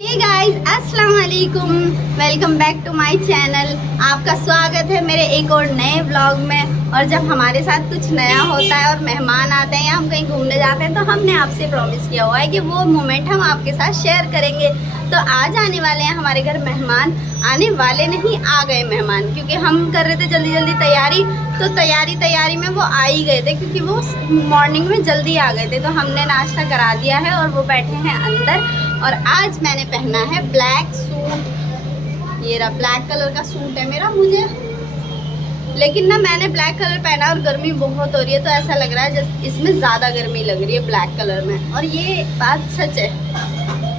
हे guys, अस्सलाम वालेकुम, welcome back to my channel. आपका स्वागत है मेरे एक और नए व्लॉग में। और जब हमारे साथ कुछ नया होता है और मेहमान आते हैं या हम कहीं घूमने जाते हैं तो हमने आपसे प्रॉमिस किया हुआ है कि वो मोमेंट हम आपके साथ शेयर करेंगे। तो आज आने वाले हैं हमारे घर मेहमान, आने वाले नहीं, आ गए मेहमान, क्योंकि हम कर रहे थे जल्दी जल्दी तैयारी। तो तैयारी में वो आ ही गए थे, क्योंकि वो मॉर्निंग में जल्दी आ गए थे। तो हमने नाश्ता करा दिया है और वो बैठे हैं अंदर। और आज मैंने पहना है ब्लैक सूट। ये रहा, ब्लैक कलर का सूट है मेरा। मुझे लेकिन ना मैंने ब्लैक कलर पहना और गर्मी बहुत हो रही है, तो ऐसा लग रहा है जैसे इसमें ज़्यादा गर्मी लग रही है ब्लैक कलर में। और ये बात सच है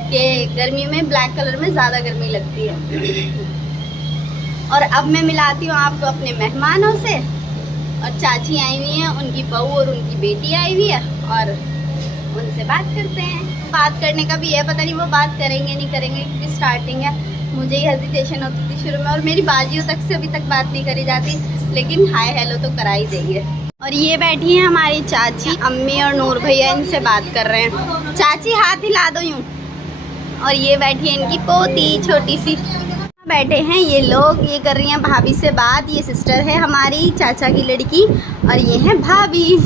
कि गर्मी में ब्लैक कलर में ज़्यादा गर्मी लगती है। और अब मैं मिलाती हूँ आपको अपने मेहमानों से। और चाची आई हुई हैं, उनकी बहू और उनकी बेटी आई हुई है, और उनसे बात करते हैं। बात करने का भी है, पता नहीं वो बात करेंगे नहीं करेंगे, क्योंकि स्टार्टिंग है। मुझे ही हेजिटेशन होती थी शुरू में, और मेरी बाजियों तक से अभी तक बात नहीं करी जाती, लेकिन हाय हेलो तो करा ही देंगे। और ये बैठी हैं हमारी चाची, अम्मी और नूर भैया इनसे बात कर रहे हैं। चाची हाथ हिला दो यूँ। और ये बैठी है इनकी पोती छोटी सी। बैठे हैं ये लोग, ये कर रही हैं भाभी से बात। ये सिस्टर है हमारी चाचा की लड़की, और ये है भाभी।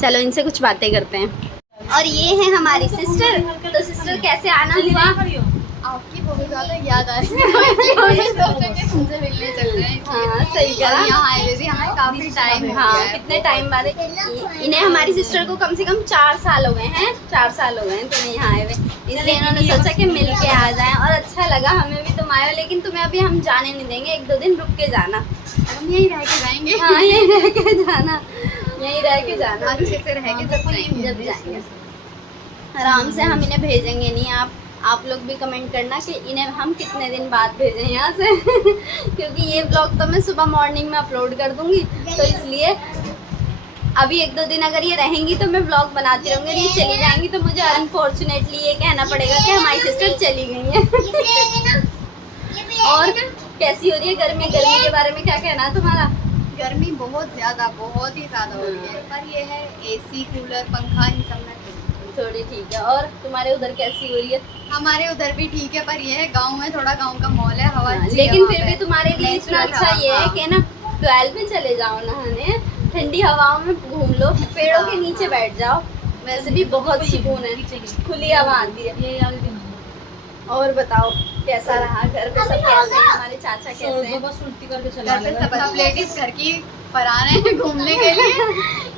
चलो इनसे कुछ बातें करते हैं। और ये है हमारी सिस्टर। तो सिस्टर, कैसे आना हुआ? आपकी बहुत ज्यादा याद आ रही है। उनसे मिलने चल रहे हैं। हाँ सही कहा। यहाँ आए हुए भी हमें काफी टाइम। हाँ, कितने टाइम बाद इन्हें, हमारी सिस्टर को कम से कम 4 साल हो गए हैं। 4 साल हो गए हैं तुम्हें यहाँ आए हुए, इसलिए इन्होंने सोचा कि मिल के आ जाएं। और अच्छा लगा, हमें भी तुम आए हो, लेकिन तुम्हें अभी हम जाने नहीं देंगे। 1-2 दिन रुक के जाना। हम यहीं रह के जाएंगे। हाँ, यहीं रह के जाना, यहीं रह के जाना, अच्छे से रह के जब जाएंगे आराम से। हम इन्हें भेजेंगे नहीं। आप लोग भी कमेंट करना कि इन्हें हम कितने दिन बाद भेजें यहाँ से। क्योंकि ये ब्लॉग तो मैं सुबह मॉर्निंग में अपलोड कर दूंगी, तो इसलिए अभी 1-2 दिन अगर ये रहेंगी तो मैं ब्लॉग बनाती रहूँगी। ये चली जाएंगी तो मुझे अनफॉर्चुनेटली ये कहना पड़ेगा कि हमारी सिस्टर चली गई है। और कैसी हो रही है गर्मी? गर्मी के बारे में क्या कहना है तुम्हारा? गर्मी बहुत ही ज्यादा हो रही है, पर ये है एसी कूलर पंखा इन सब में थोड़ी ठीक है। और तुम्हारे उधर कैसी हो रही है? हमारे उधर भी ठीक है, पर ये है गांव में थोड़ा गांव का माहौल है, हवा अच्छी है लेकिन वहाँ फिर पे। भी तुम्हारे लिए इतना अच्छा ये है कि ना 12 में चले जाओ नहाने, ठंडी हवाओं में घूम लो, पेड़ों के नीचे बैठ जाओ। वैसे भी बहुत सुकून है, खुली हवा आती है। और बताओ कैसा रहा? घर पे सब कैसे हैं? हमारे चाचा कैसे हैं? घर पे सब लेडीज घर की पर आ रहे हैं घूमने के लिए।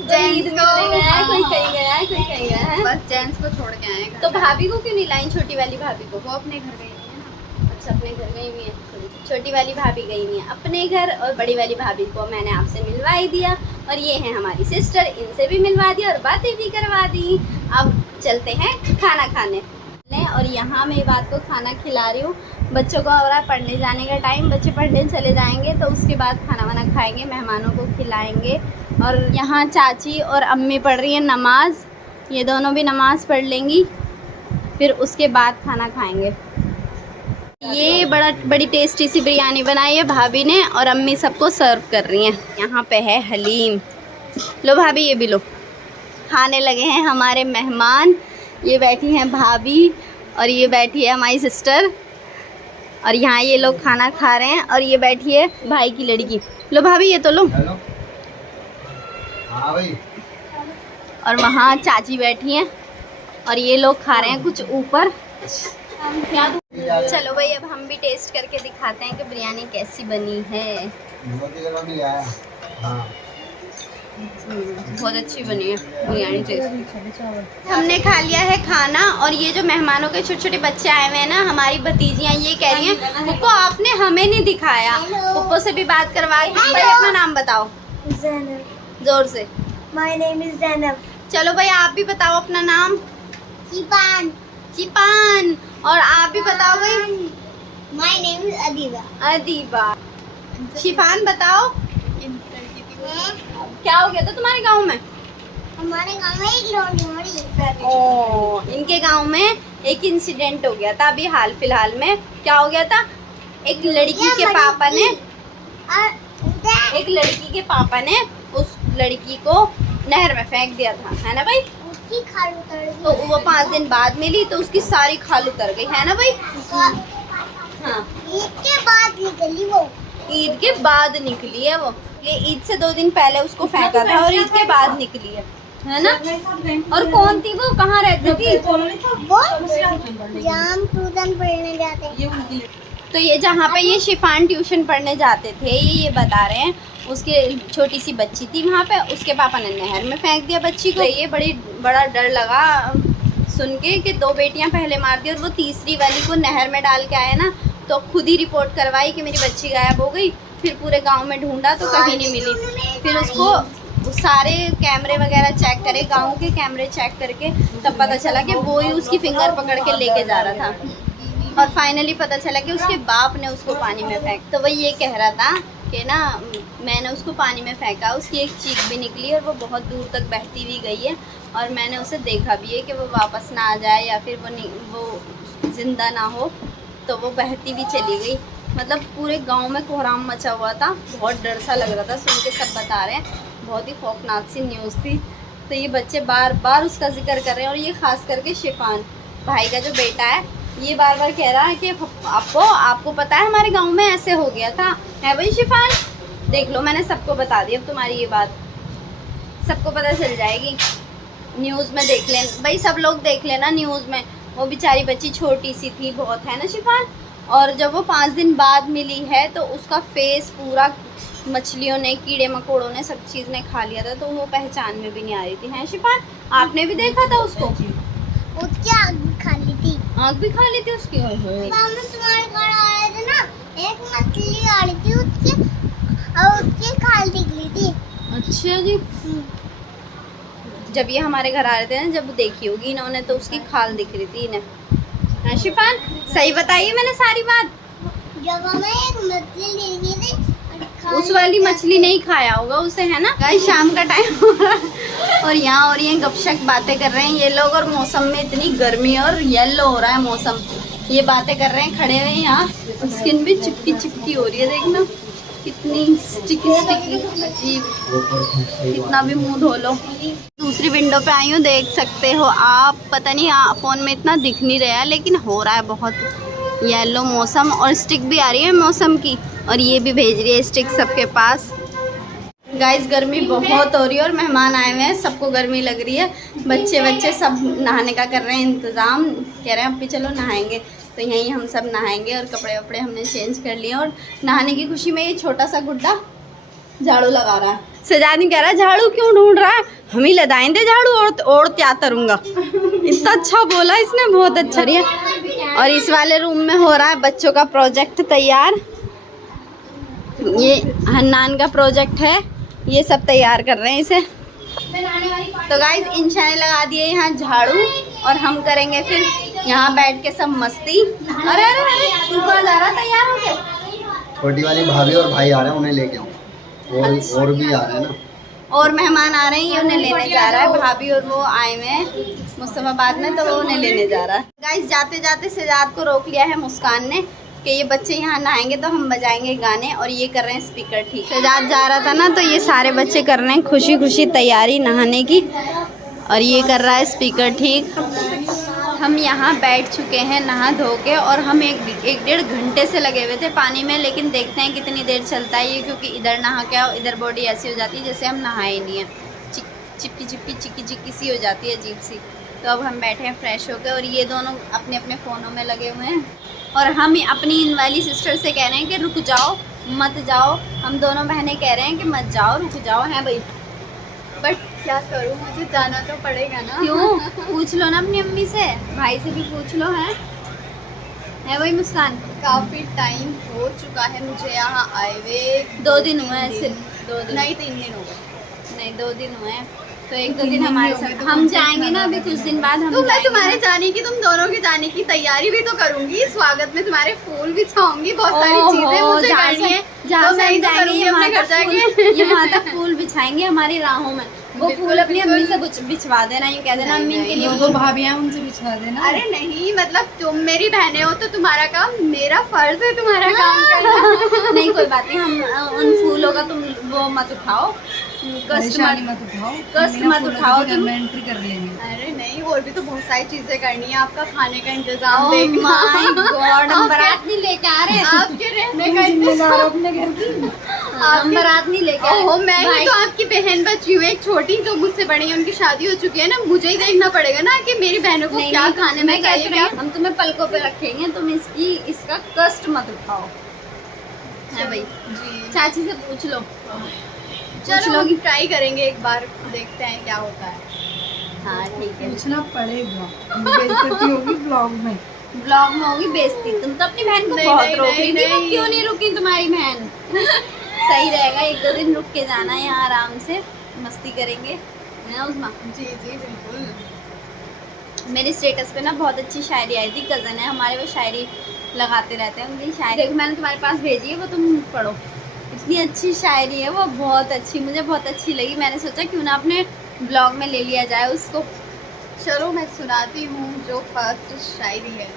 जेंट्स को गया है, कोई कहीं गया है, कोई कहीं गया है। बस जेंट्स को छोड़ के आए हैं। तो भाभी को क्यों नहीं लाई? छोटी वाली भाभी को? वो अपने घर गई है ना। अच्छा, अपने घर गई हुई है। छोटी वाली भाभी गई हुई है अपने घर, और बड़ी वाली भाभी को मैंने आपसे मिलवा ही दिया। और ये है हमारी सिस्टर, इनसे भी मिलवा दी और बातें भी करवा दी। अब चलते हैं खाना खाने। और यहाँ मैं बात को खाना खिला रही हूँ। बच्चों को हो रहा है पढ़ने जाने का टाइम, बच्चे पढ़ने चले जाएंगे, तो उसके बाद खाना वाना खाएंगे, मेहमानों को खिलाएंगे। और यहाँ चाची और अम्मी पढ़ रही हैं नमाज। ये दोनों भी नमाज पढ़ लेंगी, फिर उसके बाद खाना खाएंगे। ये बड़ी टेस्टी सी बिरयानी बनाई है भाभी ने, और अम्मी सबको सर्व कर रही हैं। यहाँ पे है हलीम। लो भाभी, ये भी लो। खाने लगे हैं हमारे मेहमान। ये बैठी हैं भाभी, और ये बैठी है हमारी सिस्टर, और यहाँ ये लोग खाना खा रहे हैं। और ये बैठी है भाई की लड़की। लो भाभी, ये तो लो। हेलो। हाँ भाई। और वहाँ चाची बैठी हैं, और ये लोग खा रहे हैं कुछ ऊपर। चलो भाई, अब हम भी टेस्ट करके दिखाते हैं कि बिरयानी कैसी बनी है। हाँ। बहुत अच्छी बनी है बिरयानी। टेस्ट हमने खा लिया है खाना। और ये जो मेहमानों के छोटे छोटे बच्चे आए हुए हैं ना, हमारी भतीजियाँ, ये कह रही हैं पुप्पो आपने हमें नहीं दिखाया। पुप्पो से भी बात करवा। भाई अपना नाम बताओ जोर से। My name is Zainab. चलो भाई, आप भी बताओ अपना नाम। Sipan. चिपान। और आप भी बताओ भाई। My name is Adiba. Adiba. Shifan बताओ, क्या हो गया था तुम्हारे गांव में? हमारे गांव में एक लौंडी मरी। ओ, इनके गांव में एक इंसिडेंट हो गया था अभी हाल फिलहाल में। क्या हो गया था? एक लड़की के पापा ने उस लड़की को नहर में फेंक दिया था, है ना भाई? उसकी खाल उतर तो वो 5 दिन बाद मिली तो उसकी सारी खाल उतर गई, है ना भाई? हाँ, ईद के बाद निकली वो। ईद के बाद निकली है वो। ये ईद से 2 दिन पहले उसको फेंका था और ईद के बाद निकली है ना? और कौन थी वो, कहाँ रहती थी? वो जाम ट्यूशन पढ़ने जाते हैं। तो ये जहाँ पे ये शिफान ट्यूशन पढ़ने जाते थे, ये बता रहे हैं, उसकी छोटी सी बच्ची थी वहाँ पे, उसके पापा ने नहर में फेंक दिया बच्ची को। ये बड़ा डर लगा सुन के कि 2 बेटियाँ पहले मार दी और वो तीसरी वाली को नहर में डाल के आए ना, तो खुद ही रिपोर्ट करवाई कि मेरी बच्ची गायब हो गई। फिर पूरे गांव में ढूंढा तो कहीं नहीं मिली। फिर उसको सारे कैमरे वगैरह चेक करे, गांव के कैमरे चेक करके तब पता चला कि वो ही उसकी फिंगर पकड़ के लेके जा रहा था। और फाइनली पता चला कि उसके बाप ने उसको पानी में फेंक। तो वो ये कह रहा था कि ना मैंने उसको पानी में फेंका, उसकी एक चीख भी निकली और वो बहुत दूर तक बहती भी गई है और मैंने उसे देखा भी है कि वो वापस ना आ जाए या फिर वो ज़िंदा ना हो, तो वो बहती भी चली गई। मतलब पूरे गांव में कोहराम मचा हुआ था, बहुत डर सा लग रहा था सुन के, सब बता रहे हैं बहुत ही खौफनाक सी न्यूज़ थी। तो ये बच्चे बार बार उसका जिक्र कर रहे हैं और ये ख़ास करके शिफान भाई का जो बेटा है, ये बार बार कह रहा है कि आपको पता है हमारे गांव में ऐसे हो गया था, है भाई शिफान? देख लो मैंने सबको बता दी, अब तुम्हारी ये बात सबको पता चल जाएगी। न्यूज़ में देख लेना भाई, सब लोग देख लेना न्यूज़ में। वो बेचारी बच्ची छोटी सी थी बहुत, है ना शिफान? और जब वो 5 दिन बाद मिली है तो उसका फेस पूरा मछलियों ने, कीड़े मकोड़ों ने, सब चीज़ ने खा लिया था, तो वो पहचान में भी नहीं आ रही थी, है शिफान? आपने भी देखा था उसको? उसकी आग भी खा ली थी। आँख भी खा ली थी उसकी? मामा तुम्हारे घर आ रहे थे ना, एक मछली आ रही थी उसकी और उसकी खाल निकली थी। अच्छा जी। जब ये हमारे घर आ रहे थे ना, जब देखी होगी इन्होंने, तो उसकी खाल दिख रही थी इन्हें, है शिफान? सही बताइए मैंने सारी बात। जब हमें एक मछली देखी थी, उस वाली मछली नहीं खाया होगा उसे, है ना? गाइस शाम का टाइम हो रहा है और यहाँ और ये गपशप बातें कर रहे हैं ये लोग, और मौसम में इतनी गर्मी और येलो हो रहा है मौसम, ये बातें कर रहे हैं खड़े हुए यहाँ। स्किन भी चिपकी चिपकी हो रही है, देखना कितनी स्टिकी स्टिकी, कितना भी मुंह धो लो। दूसरी विंडो पे आई हूँ, देख सकते हो आप, पता नहीं फ़ोन में इतना दिख नहीं रहा है लेकिन हो रहा है बहुत येलो मौसम, और स्टिक भी आ रही है मौसम की, और ये भी भेज रही है स्टिक सबके पास। गाइस गर्मी बहुत हो रही है और मेहमान आए हुए हैं, सबको गर्मी लग रही है, बच्चे सब नहाने का कर रहे हैं इंतज़ाम, कह रहे हैं अभी चलो नहाएंगे, तो यहीं हम सब नहाएंगे और कपड़े वपड़े हमने चेंज कर लिए। और नहाने की खुशी में ये छोटा सा गुड्डा झाड़ू लगा रहा है। सजानी कह रहा है झाड़ू क्यों ढूंढ रहा है, हम ही लगाएंगे झाड़ू और क्या करूँगा। इतना अच्छा बोला इसने, बहुत अच्छा रही है। और इस वाले रूम में हो रहा है बच्चों का प्रोजेक्ट तैयार, ये हन्नान का प्रोजेक्ट है, ये सब तैयार कर रहे हैं इसे। तो गाइस इंशा ने लगा दिए यहाँ झाड़ू और हम करेंगे फिर यहाँ बैठ के सब मस्ती। अरे अरे अरे तू कहाँ जा रहा, तैयार हो गया? छोटी वाली भाभी और भाई आ रहे हैं, उन्हें लेके आऊँ, और भी आ रहे हैं ना, और मेहमान आ रहे हैं, ये उन्हें लेने जा रहा है। भाभी और वो आए हुए हैं मुस्तफाबाद में, तो वो उन्हें लेने जा रहा है। गाइस जाते जाते सजाद को रोक लिया है मुस्कान ने कि ये बच्चे यहाँ नहाएंगे तो हम बजाएंगे गाने, और ये कर रहे हैं स्पीकर ठीक। सजाद जा रहा था ना, तो ये सारे बच्चे कर रहे हैं खुशी खुशी तैयारी नहाने की, और ये कर रहा है स्पीकर ठीक। हम यहाँ बैठ चुके हैं नहा धो के, और हम एक डेढ़ घंटे से लगे हुए थे पानी में, लेकिन देखते हैं कितनी देर चलता है ये, क्योंकि इधर नहा के आओ, इधर बॉडी ऐसी हो जाती है जैसे हम नहाए नहीं है, चिपकी चिपकी चिक्की चिक्की सी हो जाती है अजीब सी। तो अब हम बैठे हैं फ्रेश होकर, और ये दोनों अपने अपने फ़ोनों में लगे हुए हैं, और हम अपनी इन वाली सिस्टर से कह रहे हैं कि रुक जाओ मत जाओ। हम दोनों बहनें कह रहे हैं कि मत जाओ, रुक जाओ, हैं भाई, बट क्या करूँ, मुझे जाना तो पड़ेगा ना। क्यों? पूछ लो ना अपनी अम्मी से, भाई से भी पूछ लो, है वही मुस्कान। काफ़ी टाइम हो चुका है मुझे यहाँ आए हुए, 2 दिन हुए हैं सिर्फ, 2 दिन नहीं 3 दिन हो गए, नहीं 2 दिन हुए हैं, तो 1-2 दिन हमारे साथ हम जाएंगे ना अभी कुछ दिन बाद। हम तो मैं जाएंगे तुम्हारे ना। जाने की, तुम दोनों के जाने की तैयारी भी तो करूंगी, स्वागत में तुम्हारे फूल बिछाऊंगी, बहुत सारी चीजें मुझे करनी है, जहाँ तो मैं ही तो करूंगी अपने घर जाके। ये वहाँ तक फूल बिछाएंगे हमारी राहों में, वो फूल अपनी अम्मी से बिछवा देना, यूँ कह देना अम्मी के लिए दो भाभियां उनसे बिछवा देना। अरे नहीं, मतलब तुम मेरी बहनें हो तो तुम्हारा काम, मेरा फर्ज है तुम्हारा काम करना। नहीं कोई बात नहीं, हम उन फूलों का तुम वो मत उठाओ, परेशानी मत उठाओ, कष्ट मत उठाओ तुम। एंट्री कर लेंगे। अरे नहीं, और भी तो बहुत सारी चीजें करनी है, आपका खाने का इंतजाम Oh देखना। my God, हम बारात नहीं लेके आ रहे। आपके रहने का जिम्मेदार अपने घर की। हम बारात नहीं लेके आ ओहो, रहे। मैं ही भाई, तो आपकी बहन बची हूँ, एक छोटी जो मुझसे बड़ी है, उनकी शादी हो चुकी है ना, मुझे ही देखना पड़ेगा ना कि मेरी बहनों को नहीं, क्या नहीं, खाने में कहती चाहिए। रही, हम तुम्हें पलकों पे रखेंगे, तुम इसका कष्ट मत उठाओ। है भाई, जी चाची से पूछ लो। चलो हम ट्राई करेंगे एक बार, देखते हैं क्या होता है। हाँ ठीक है। पूछना पड़ेगा, बेइज्जती होगी ब्लॉग में। ब्लॉग में होगी बेइज्जती। तुम तो अपनी बहन को नहीं, बहुत नहीं, रोक रही थी, वो नहीं। क्यों नहीं रुकी तुम्हारी बहन? सही रहेगा, 1-2 दिन रुक के जाना, यहाँ आराम से मस्ती करेंगे, है ना उस्मा? जी जी बिल्कुल। मेरे स्टेटस पे ना बहुत अच्छी शायरी आई थी, कज़न है हमारे, वो शायरी लगाते रहते हैं, उनकी शायरी देखो मैंने तुम्हारे पास भेजी है, वो तुम पढ़ो। इतनी अच्छी शायरी है वो, बहुत अच्छी, मुझे बहुत अच्छी लगी। मैंने सोचा क्यों ना अपने ब्लॉग में ले लिया जाए उसको। चलो मैं सुनाती हूँ जो फर्स्ट शायरी है।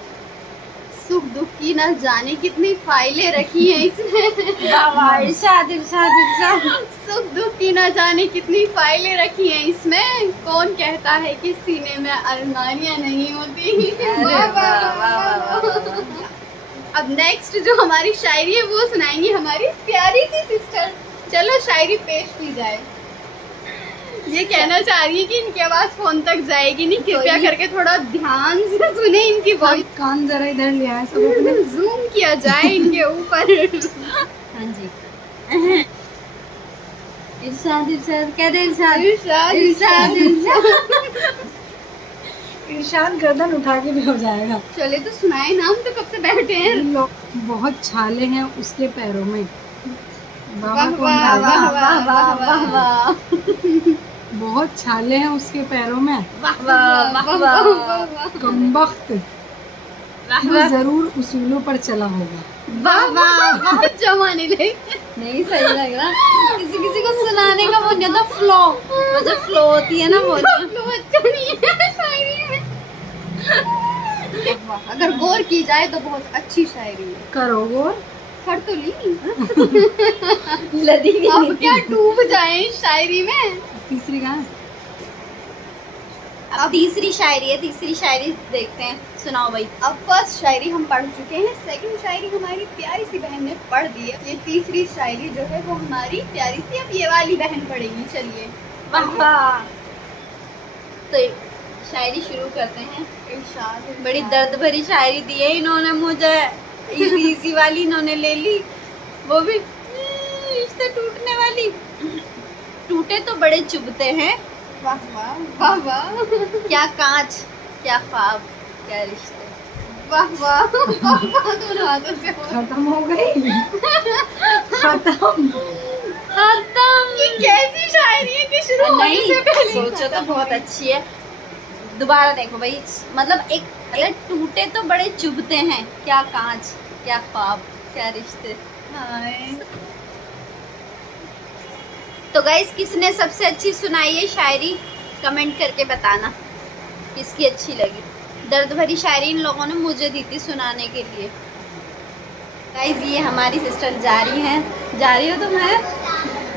सुख दुख की न जाने कितनी फाइलें रखी हैं इसमें। वाह वाह, इरशाद इरशाद इरशाद। सुख दुख की न जाने कितनी फाइलें रखी हैं इसमें, कौन कहता है कि सीने में अरमानियां नहीं होती। अरे वाह वाह वाह वाह। अब नेक्स्ट जो हमारी शायरी है वो सुनाएंगी हमारी प्यारी सी सिस्टर। चलो शायरी पेश की जाए। ये कहना चाह रही है कि इनकी आवाज फोन तक जाएगी नहीं, कृपया करके थोड़ा ध्यान से सुने इनकी वॉइस। कान जरा इधर ले आए सब अपने। जूम किया जाए इनके ऊपर। हाँ जी। इरशाद इरशाद, कह दे इरशाद इरशाद, इरशाद इरशाद। इरशाद गर्दन उठा के भी हो जाएगा। चले तो सुनाए ना, हम तो कब से बैठे हैं। इन लोग बहुत छाले हैं उसके पैरों में। बाबा वाह को वाह अंदाजा वाह है। वाह वाह वाह वाह बहुत छाले हैं उसके पैरों में। वाह वाह वाह वाह। कमबख्त वो जरूर उसूलों पर चला होगा। वाह वाह वाह, जमाने लगे। नहीं सही लग रहा, किसी किसी को सुनाने का वो नहीं होता, फ्लो, वो जो फ्लो होती है ना वो नहीं। लो, अच्छा नहीं है शायरी में। वाह, अगर गौर की जाए तो बहुत अच्छी शायरी है। करो गौर। कर तो ली, लदी भी अब नहीं। क्या डूब जाए इस शायरी में। तीसरी कहाँ है? अब तीसरी शायरी है, तीसरी शायरी देखते हैं, सुनाओ भाई। अब फर्स्ट शायरी हम पढ़ चुके हैं, सेकंड शायरी हमारी प्यारी सी बहन ने पढ़ दी है। ये तीसरी शायरी जो है वो हमारी प्यारी सी अब ये वाली बहन पढ़ेगी। चलिए वाह वाह। तो शायरी शुरू करते हैं। इरशाद, बड़ी दर्द भरी शायरी दी है इन्होंने मुझे, इजी इजी वाली इन्होंने ले ली, वो भी रिश्ते टूटने वाली। टूटे तो बड़े चुभते हैं, वाह वाह वाह वाह क्या कांच क्या ख्वाब क्या रिश्ते। वाह वाह वाह वाह, दोनों हाथों से हो। खत्म हो गई। खत्म। ये कैसी शायरी है कि शुरू होने नहीं से पहले ही सोचो तो खत्म हो बहुत गई। अच्छी है। दोबारा देखो भाई, मतलब एक टूटे तो बड़े चुभते हैं, क्या कांच क्या ख्वाब क्या रिश्ते। हाय। तो गाइस, किसने सबसे अच्छी सुनाई है शायरी, कमेंट करके बताना किसकी अच्छी लगी। दर्द भरी शायरी इन लोगों ने मुझे दी थी सुनाने के लिए। गाइस, ये हमारी सिस्टर जा रही हैं। जा रही हो तुम? है,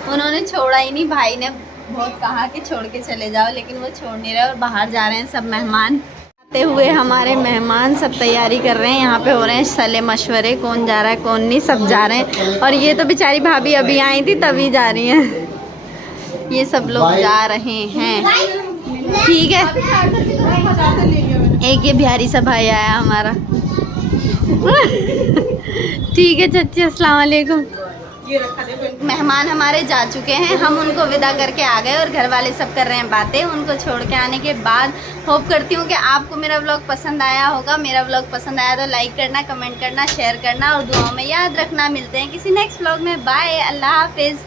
उन्होंने छोड़ा ही नहीं, भाई ने बहुत कहा कि छोड़ के चले जाओ, लेकिन वो छोड़ नहीं रहे और बाहर जा रहे हैं सब मेहमान। आते हुए हमारे मेहमान सब तैयारी कर रहे हैं, यहाँ पे हो रहे हैं सले मशवरे, कौन जा रहा है कौन नहीं, सब जा रहे हैं। और ये तो बेचारी भाभी अभी आई थी तभी जा रही हैं, ये सब लोग जा रहे हैं। ठीक है, एक ये बिहारी सा भाई आया हमारा। ठीक है चाची, अस्सलाम वालेकुम। मेहमान हमारे जा चुके हैं, हम उनको विदा करके आ गए और घर वाले सब कर रहे हैं बातें। उनको छोड़ के आने के बाद होप करती हूँ कि आपको मेरा व्लॉग पसंद आया होगा। मेरा व्लॉग पसंद आया तो लाइक करना, कमेंट करना, शेयर करना और दुआओं में याद रखना। मिलते हैं किसी नेक्स्ट व्लॉग में। बाय, अल्लाह हाफिज़।